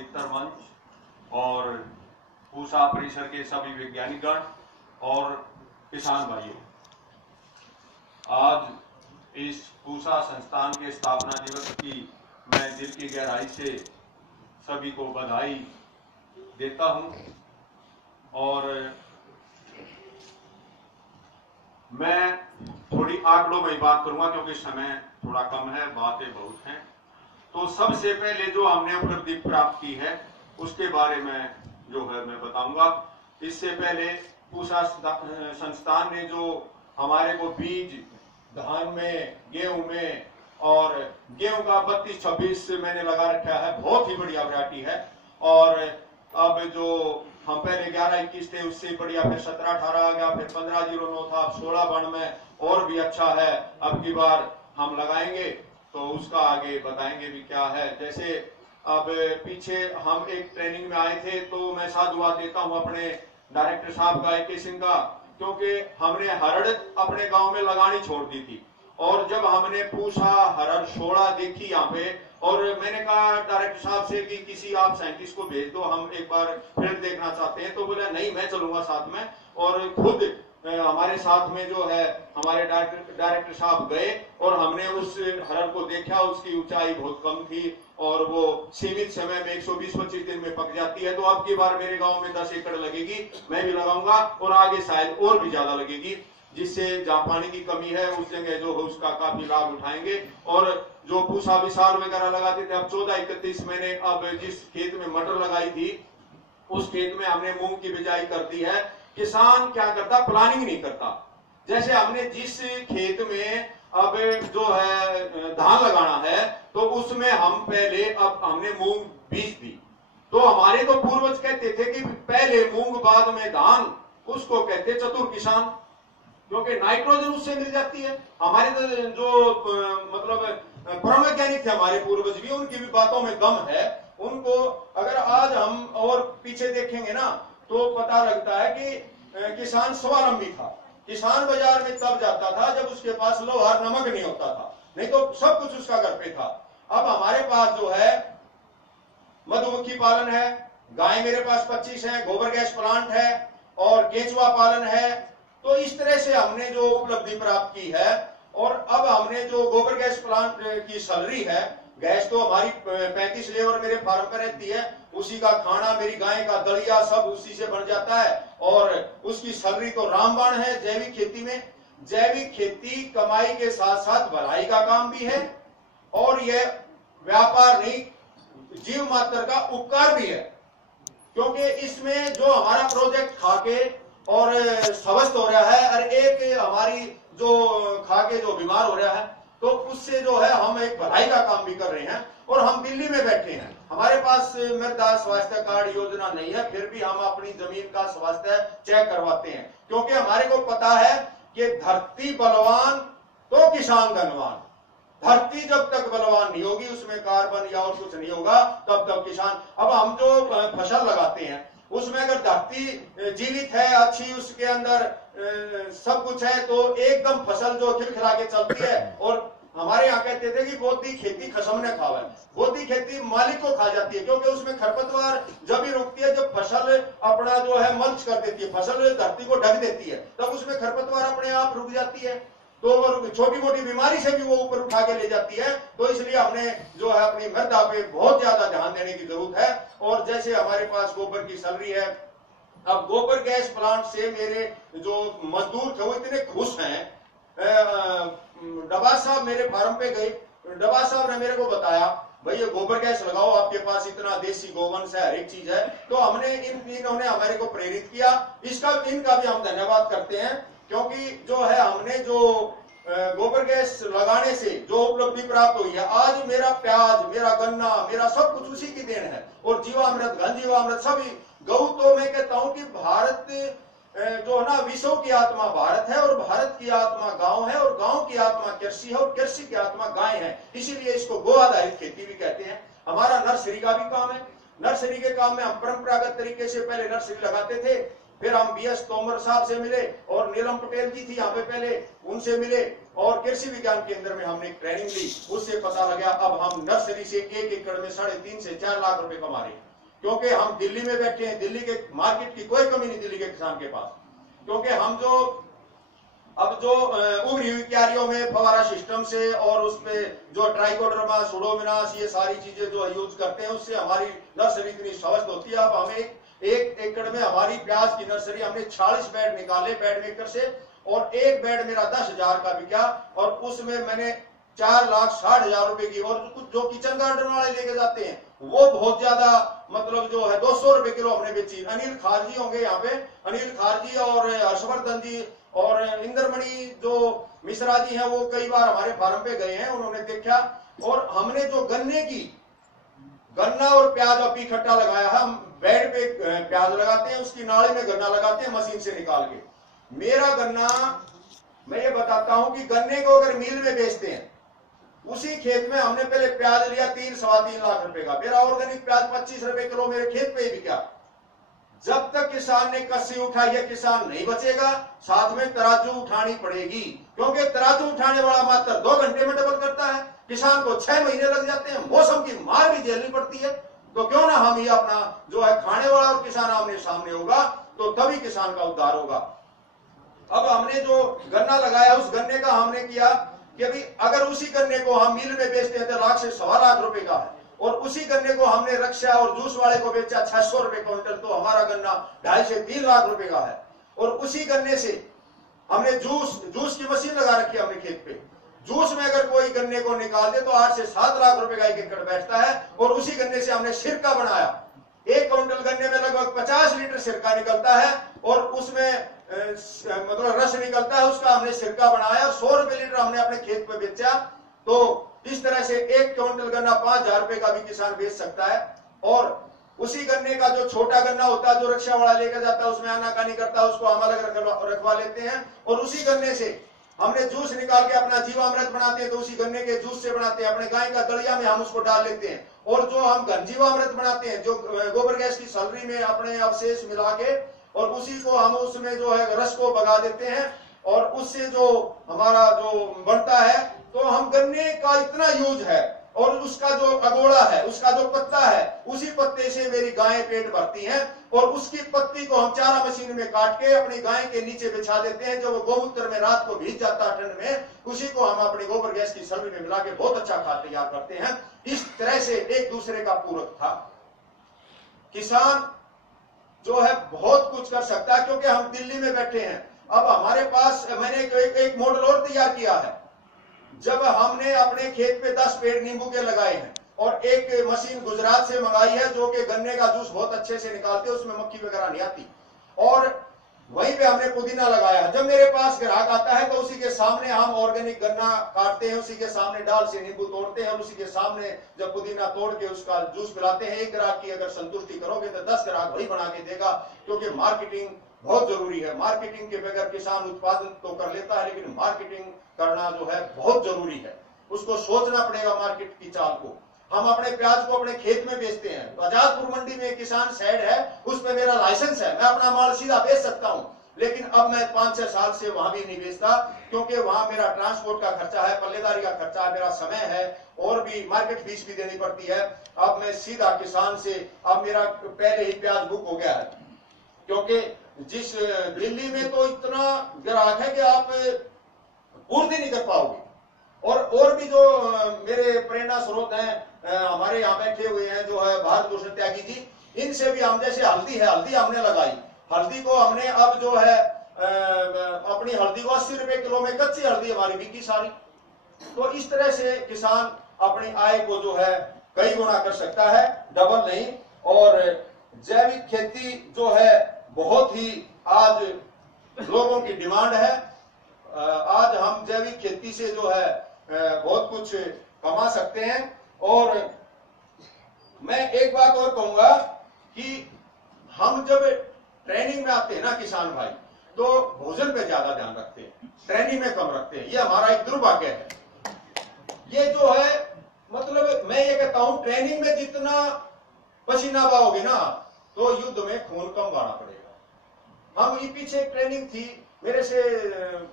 पवित्र मंच और पूसा परिसर के सभी वैज्ञानिकगण और किसान भाइयों, आज इस पूसा संस्थान के स्थापना दिवस की मैं दिल की गहराई से सभी को बधाई देता हूं। और मैं थोड़ी आंकड़ों में बात करूंगा क्योंकि समय थोड़ा कम है, बातें बहुत हैं। तो सबसे पहले जो हमने उपलब्धि प्राप्त की है उसके बारे में जो है मैं बताऊंगा। इससे पहले पूसा संस्थान ने जो हमारे को बीज धान में, गेहूं में, और गेहूं का 32-26 मैंने लगा रखा है, बहुत ही बढ़िया वैरायटी है। और अब जो हम पहले 11-21 थे उससे बढ़िया फिर 17-18 आ गया, फिर 1509 था, अब 16 बन में और भी अच्छा है। अब की बार हम लगाएंगे तो उसका आगे बताएंगे भी क्या है। जैसे अब पीछे हम एक ट्रेनिंग में आए थे तो मैं साधुवाद देता हूं अपने डायरेक्टर साहब गायके सिंह का, क्योंकि हमने हरड़ अपने गांव में लगानी छोड़ दी थी। और जब हमने पूछा हरड़ 16 देखी यहाँ पे, और मैंने कहा डायरेक्टर साहब से कि किसी आप साइंटिस्ट को भेज दो, हम एक बार फील्ड देखना चाहते हैं। तो बोला नहीं, मैं चलूंगा साथ में। और खुद हमारे साथ में जो है हमारे डायरेक्टर साहब गए और हमने उस हरड़ को देखा। उसकी ऊंचाई बहुत कम थी और वो सीमित समय में 120-25 दिन में पक जाती है। तो अब की बार मेरे गांव में 10 एकड़ लगेगी, मैं भी लगाऊंगा और आगे शायद और भी ज्यादा लगेगी, जिससे जहां पानी की कमी है उस जगह जो है उसका काफी लाभ उठाएंगे। और जो पूसा विशाल वगैरह लगाते थे, अब 14-31 मैंने अब जिस खेत में मटर लगाई थी उस खेत में हमने मूंग की बिजाई कर दी है। किसान क्या करता, प्लानिंग नहीं करता। जैसे हमने जिस खेत में अब जो है धान लगाना है तो उसमें हम पहले अब हमने मूंग बीज दी। तो हमारे तो पूर्वज कहते थे कि पहले मूंग बाद में धान, उसको कहते चतुर किसान, क्योंकि नाइट्रोजन उससे मिल जाती है। हमारे तो जो मतलब परम वैज्ञानिक थे हमारे पूर्वज भी, उनकी भी बातों में दम है। उनको अगर आज हम और पीछे देखेंगे ना तो पता लगता है कि किसान स्वावलंबी था। किसान बाजार में तब जाता था जब उसके पास लोहार नमक नहीं होता था, नहीं तो सब कुछ उसका घर पे था। अब हमारे पास जो है मधुमक्खी पालन है, गाय मेरे पास 25 है, गोबर गैस प्लांट है और केंचुआ पालन है। तो इस तरह से हमने जो उपलब्धि प्राप्त की है। और अब हमने जो गोबर गैस प्लांट की सैलरी है, गैस तो हमारी 35 लेबर मेरे फार्म पर रहती है, उसी का खाना, मेरी गाय का दलिया सब उसी से बन जाता है। और उसकी सैलरी तो रामबाण है। जैविक खेती में, जैविक खेती कमाई के साथ साथ भलाई का काम भी है और यह व्यापार नहीं, जीव मात्र का उपकार भी है। क्योंकि इसमें जो हमारा प्रोजेक्ट खाके और स्वस्थ हो रहा है और एक हमारी जो खाके जो बीमार हो रहा है, तो उससे जो है हम एक भलाई का काम भी कर रहे हैं। और हम दिल्ली में बैठे हैं, हमारे पास मृदा स्वास्थ्य कार्ड योजना नहीं है, फिर भी हम अपनी जमीन का स्वास्थ्य चेक करवाते हैं। क्योंकि हमारे को पता है कि धरती बलवान तो किसान धनवान। धरती जब तक बलवान नहीं होगी, उसमें कार्बन या और कुछ नहीं होगा, तब तक किसान। अब हम जो फसल लगाते हैं उसमें अगर धरती जीवित है, अच्छी, उसके अंदर सब कुछ है, तो एकदम फसल जो खिलखिला के चलती है। और हमारे यहाँ कहते थे कि बोती खेती खसम ने खावा है। बोती खेती मालिक को खा जाती है, क्योंकि उसमें खरपतवार जब भी रुकती है, जब फसल अपना जो है मल्च कर देती है, फसल धरती को ढक देती है, तब उसमें खरपतवार अपने आप रुक जाती है। तो छोटी मोटी बीमारी से भी वो ऊपर उठा के ले जाती है। तो इसलिए हमने जो है अपनी मृदा पे बहुत ज्यादा ध्यान देने की जरूरत है। और जैसे हमारे पास गोबर की सैलरी है, अब गोबर गैस प्लांट से मेरे जो मजदूर थे वो इतने खुश हैं। डबा साहब मेरे फार्म पे गए, डबा साहब ने मेरे को बताया भाई ये गोबर गैस लगाओ, आपके पास इतना देसी गोवंश है, हर एक चीज है। तो हमने इन्होंने हमारे को प्रेरित किया। इनका भी हम धन्यवाद करते हैं, क्योंकि जो है हमने जो गोबर गैस लगाने से जो उपलब्धि प्राप्त हुई है, आज मेरा प्याज, मेरा गन्ना, मेरा सब कुछ उसी की देन है। और जीवामृत, घन जीवामृत सभी। गौ तो मैं कहता हूं कि भारत जो है ना, विश्व की आत्मा भारत है और भारत की आत्मा गांव है और गांव की आत्मा कृषि है और कृषि की आत्मा गाय है। इसीलिए इसको गो आधारित खेती भी कहते हैं। हमारा नर्सरी का भी काम है। नर्सरी के काम में हम परंपरागत तरीके से पहले नर्सरी लगाते थे, फिर हम बीएस तोमर साहब से मिले और नीलम पटेल जी थी यहाँ पे पहले, उनसे मिले और कृषि विज्ञान केंद्र में हमने ट्रेनिंग ली। उससे पता लगा अब हम नर्सरी से 1 एकड़ में 3.5 से 4 लाख रुपए कमा रहे हैं। क्योंकि हम दिल्ली में बैठे हैं, दिल्ली के मार्केट की कोई कमी नहीं दिल्ली के किसान के पास, क्योंकि हम जो अब जो उभरी हुई क्यारियों में फवारा सिस्टम से और उसपे जो ट्राइकोडर्मा, सुडोमोनास, ये सारी चीजें जो यूज करते हैं, उससे हमारी नर्सरी इतनी स्वस्थ होती है। अब हमें एक एकड़ में हमारी प्याज की नर्सरी हमने 40 बेड निकाले बेड मेकर से, और एक बेड मेरा 10,000 का बिका, और उसमें मैंने 4,60,000 रुपए की, और कुछ जो किचन गार्डन वाले लेके जाते हैं वो बहुत ज्यादा मतलब जो है 200 रुपए किलो हमने बेची। अनिल खारजी होंगे यहाँ पे, अनिल खारजी और हर्षवर्धन जी और इंद्रमणि जो मिश्रा जी हैं, वो कई बार हमारे फार्म पे गए हैं, उन्होंने देखा। और हमने जो गन्ना और प्याज अब इकट्ठा लगाया है, हम बेड पे प्याज लगाते हैं, उसकी नाले में गन्ना लगाते हैं मशीन से निकाल के। मेरा गन्ना, मैं ये बताता हूं कि गन्ने को अगर मिल में बेचते हैं, उसी खेत में हमने पहले प्याज लिया 3-3.25 लाख रुपए का, मेरा ऑर्गेनिक प्याज 25 रुपए किलो मेरे खेत पे ही बिका। जब तक किसान ने कस्सी उठाई है, किसान नहीं बचेगा, साथ में तराजू उठानी पड़ेगी, क्योंकि तराजू उठाने वाला मात्र 2 घंटे में डबल करता है, किसान को 6 महीने लग जाते हैं, मौसम की मार भी झेलनी पड़ती है। तो क्यों ना हम ये अपना जो है खाने वाला और किसान आमने सामने होगा, तो तभी किसान का उद्धार होगा। अब हमने जो गन्ना लगाया, उस गन्ने का हमने किया कि अभी अगर उसी गन्ने को हम मिल में बेचते हैं तो 1 लाख से 1.25 लाख रुपए का है, और उसी गन्ने को हमने रक्षा और जूस वाले को बेचा 600 रुपए क्विंटल, तो हमारा गन्ना 2.5 से 3 लाख रुपए का है। और उसी गन्ने से हमने जूस की मशीन लगा रखी है हमने खेत पे, जूस में अगर कोई गन्ने को निकाल दे तो 8 से 7 लाख रुपए का 1 एकड़ बैठता है। और उसी गन्ने से हमने सिरका बनाया, 1 क्विंटल गन्ने में लगभग 50 लीटर सिरका निकलता है, और उसमें मतलब रस निकलता है, उसका हमने सिरका बनाया, 100 रुपए लीटर हमने अपने खेत पे बेचा। तो इस तरह से 1 क्विंटल गन्ना 5,000 रुपए का भी किसान बेच सकता है। और उसी गन्ने का जो छोटा गन्ना होता है, जो रक्षा वाला लेकर जाता है, उसमें आनाकानी करता है, उसको हम अलग रखवा लेते हैं, और उसी गन्ने से हमने जूस निकाल के अपना जीवामृत बनाते हैं, तो उसी गन्ने के जूस से बनाते हैं, अपने गाय का दलिया में हम उसको डाल लेते हैं। और जो हम घन जीवामृत बनाते हैं, जो गोबर गैस की सलरी में अपने अवशेष मिला के, और उसी को हम उसमें जो है रस को भगा देते हैं, और उससे जो हमारा जो बनता है, तो हम गन्ने का इतना यूज है, और उसका जो अगोड़ा है, उसका जो पत्ता है, उसी पत्ते से मेरी गायें पेट भरती हैं, और उसकी पत्ती को हम चारा मशीन में काट के अपनी गाय के नीचे बिछा देते हैं, जो वो गोमूत्र में रात को भीग जाता है ठंड में, उसी को हम अपनी गोबर गैस की सलरी में मिला के बहुत अच्छा खाद तैयार करते हैं। इस तरह से एक दूसरे का पूरक था। किसान जो है बहुत कुछ कर सकता है, क्योंकि हम दिल्ली में बैठे हैं। अब हमारे पास मैंने एक मॉडल और तैयार किया है। जब हमने अपने खेत पे 10 पेड़ नींबू के लगाए हैं, और एक मशीन गुजरात से मंगाई है जो कि गन्ने का जूस बहुत अच्छे से निकालते हैं, उसमें मक्खी वगैरह नहीं आती, और वहीं पे हमने पुदीना लगाया है। जब मेरे पास ग्राहक आता है तो उसी के सामने हम ऑर्गेनिक गन्ना काटते हैं, उसी के सामने डाल से नींबू तोड़ते हैं, और उसी के सामने जब पुदीना तोड़ के उसका जूस पिलाते हैं। एक ग्राहक की अगर संतुष्टि करोगे तो 10 ग्राहक वही बना के देगा, क्योंकि मार्केटिंग बहुत जरूरी है। मार्केटिंग के बगैर किसान उत्पादन तो कर लेता है, लेकिन मार्केटिंग करना जो है बहुत जरूरी है। उसको सोचना पड़ेगा मार्केट की चाल को। हम अपने प्याज को अपने खेत में बेचते हैं, तो आजादपुर मंडी में किसान शेड है, उस पे मेरा लाइसेंस है, मैं अपना माल सीधा बेच सकता हूं। लेकिन अब मैं 5-6 साल से वहां भी नहीं बेचता, क्योंकि वहां मेरा ट्रांसपोर्ट का खर्चा है, पल्लेदारी का खर्चा है, मेरा समय है, और भी मार्केट फीस भी देनी पड़ती है। अब मैं सीधा किसान से, अब मेरा पहले ही प्याज बुक हो गया है, क्योंकि जिस दिल्ली में तो इतना ग्राहक है कि आप पूर्ति नहीं कर पाओगे। और भी जो मेरे प्रेरणा स्रोत हैं, हमारे यहाँ बैठे हुए हैं जो है भारत भूषण त्यागी जी, इनसे भी हम, जैसे हल्दी है, हल्दी हमने लगाई, हल्दी को हमने अब जो है अपनी हल्दी को 80 रुपए किलो में कच्ची हल्दी हमारी बिकी सारी। तो इस तरह से किसान अपनी आय को जो है कई गुना कर सकता है, डबल नहीं। और जैविक खेती जो है बहुत ही आज लोगों की डिमांड है। आज हम जैविक खेती से जो है बहुत कुछ कमा सकते हैं। और मैं एक बात और कहूंगा कि हम जब ट्रेनिंग में आते हैं ना किसान भाई, तो भोजन पे ज्यादा ध्यान रखते हैं, ट्रेनिंग में कम रखते हैं। ये हमारा एक दुर्भाग्य है। ये जो है मतलब मैं ये कहता हूं, ट्रेनिंग में जितना पसीना बहाओगे ना, तो युद्ध में खून कम बहाना पड़ेगा। हम ये पीछे ट्रेनिंग थी मेरे से,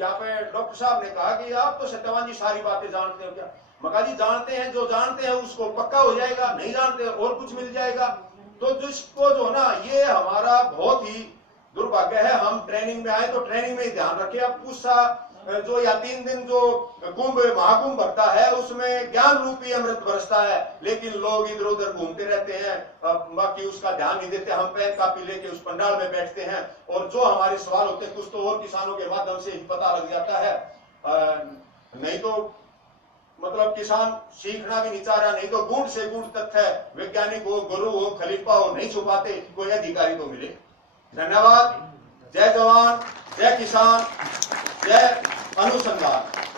यहाँ पे डॉक्टर साहब ने कहा कि आप तो सत्यवान जी सारी बातें जानते हो क्या? मका जी जानते हैं, जो जानते हैं उसको पक्का हो जाएगा, नहीं जानते और कुछ मिल जाएगा। तो जिसको जो ना, ये हमारा बहुत ही दुर्भाग्य है। हम ट्रेनिंग में आए तो ट्रेनिंग में ही ध्यान रखें। अब पूसा जो या 3 दिन जो कुंभ महाकुंभ भरता है उसमें ज्ञान रूपी अमृत बरसता है, लेकिन लोग इधर उधर घूमते रहते हैं, बाकी उसका ध्यान नहीं देते। हम पेन कापी लेके उस पंडाल में बैठते हैं और जो हमारे सवाल होते हैं कुछ तो और किसानों के माध्यम से ही पता लग जाता है, नहीं तो मतलब किसान सीखना भी नहीं चाह रहा, नहीं तो गूढ़ से गूढ़ तथ्य वैज्ञानिक हो, गुरु हो, खलीफा हो, नहीं छुपाते, कोई अधिकारी तो मिले। धन्यवाद। जय जवान, जय किसान, जय अनुसंधान।